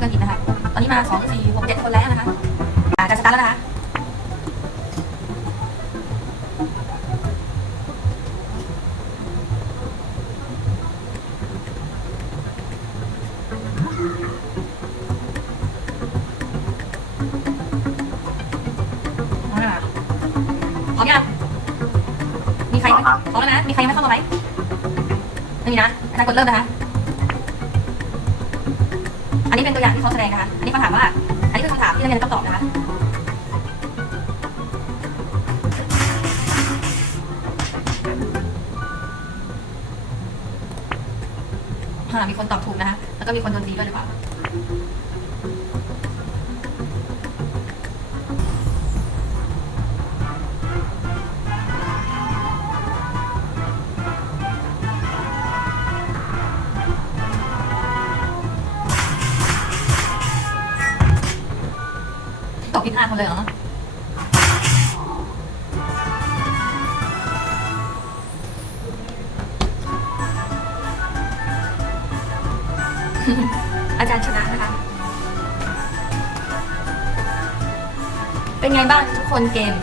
กระดิ่งนะคะ ตอนนี้มาสองสี่หกเจ็ดคนแล้วนะคะอาจะสตาร์ทแล้วนะคะพร้อมยังมีใครพร้อมครับพร้อมแล้วนะ มีใครยังไม่เข้ามาไหมไม่มีนะอาจารย์กดเริ่มนะคะ อันนี้เป็นตัวอย่างที่เขาแสดงนะคะ อันนี้เขาถามว่า อันนี้คือคำถามที่นักเรียนต้องตอบนะคะค่ะมีคนตอบถูกนะคะ แล้วก็มีคนโดนตีด้วยหรือเปล่า ตกผิดห้าคนเลยเหรอ อาจารย์ชนะนะคะ เป็นไงบ้างทุกคนเกม